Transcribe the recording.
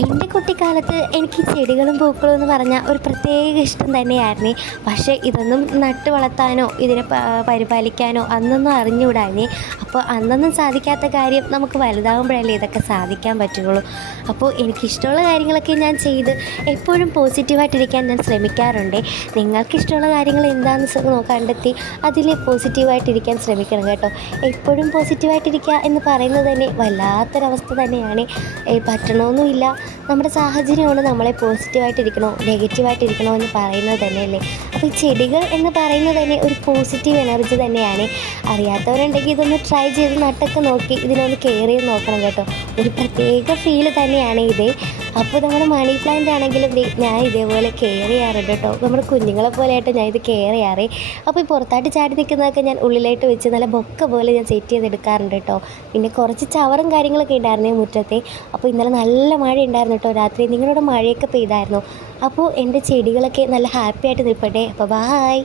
എൻ്റെ കുട്ടിക്കാലത്ത് എനിക്ക് ചെടികളും പൂക്കളും എന്ന് പറഞ്ഞാൽ ഒരു പ്രത്യേക ഇഷ്ടം തന്നെയായിരുന്നു. പക്ഷേ ഇതൊന്നും നട്ട് വളർത്താനോ ഇതിനെ പരിപാലിക്കാനോ അന്നൊന്നും അറിഞ്ഞുകൂടാഞ്ഞേ. അപ്പോൾ അന്നൊന്നും സാധിക്കാത്ത കാര്യം നമുക്ക് വലുതാകുമ്പോഴല്ലേ ഇതൊക്കെ സാധിക്കാൻ പറ്റുള്ളൂ. അപ്പോൾ എനിക്കിഷ്ടമുള്ള കാര്യങ്ങളൊക്കെ ഞാൻ ചെയ്ത് എപ്പോഴും പോസിറ്റീവായിട്ടിരിക്കാൻ ഞാൻ ശ്രമിക്കാറുണ്ട്. നിങ്ങൾക്കിഷ്ടമുള്ള കാര്യങ്ങൾ എന്താണെന്ന് കണ്ടെത്തി അതിൽ പോസിറ്റീവായിട്ടിരിക്കാൻ ശ്രമിക്കണം കേട്ടോ. എപ്പോഴും പോസിറ്റീവായിട്ടിരിക്കുക എന്ന് പറയുന്നത് തന്നെ വല്ലാത്തൊരവസ്ഥ തന്നെയാണ്. പറ്റണമെന്നുമില്ല, നമ്മുടെ സാഹചര്യമാണ് നമ്മളെ പോസിറ്റീവായിട്ടിരിക്കണോ നെഗറ്റീവായിട്ടിരിക്കണോ എന്ന് പറയുന്നത് തന്നെയല്ലേ. അപ്പോൾ ഈ ചെടികൾ എന്ന് പറയുന്നത് തന്നെ ഒരു പോസിറ്റീവ് എനർജി തന്നെയാണ്. അറിയാത്തവരുണ്ടെങ്കിൽ ഇതൊന്ന് ട്രൈ ചെയ്ത് നട്ടൊക്കെ നോക്കി ഇതിനൊന്ന് കെയർ ചെയ്ത് നോക്കണം കേട്ടോ. ഒരു പ്രത്യേക ഫീല് തന്നെയാണ് ഇത്. അപ്പോൾ നമ്മുടെ മണി പ്ലാന്റ് ആണെങ്കിലും ഞാൻ ഇതേപോലെ കെയർ ചെയ്യാറുണ്ട് കേട്ടോ. നമ്മുടെ കുഞ്ഞുങ്ങളെ പോലെയായിട്ട് ഞാൻ ഇത് കെയർ ചെയ്യാറേ. അപ്പോൾ ഈ പുറത്തായിട്ട് ചാടി നിൽക്കുന്നതൊക്കെ ഞാൻ ഉള്ളിലായിട്ട് വെച്ച് നല്ല ബൊക്ക പോലെ ഞാൻ സെറ്റ് ചെയ്തെടുക്കാറുണ്ട് കേട്ടോ. പിന്നെ കുറച്ച് ചവറും കാര്യങ്ങളൊക്കെ ഉണ്ടായിരുന്നേ മുറ്റത്തെ. അപ്പോൾ ഇന്നലെ നല്ല മഴ ഉണ്ടായിരുന്നു കേട്ടോ രാത്രി. നിങ്ങളുടെ മഴയൊക്കെ പെയ്തായിരുന്നു. അപ്പോൾ എൻ്റെ ചെടികളൊക്കെ നല്ല ഹാപ്പി ആയിട്ട് നിൽപ്പട്ടെ. അപ്പോൾ ബായ്.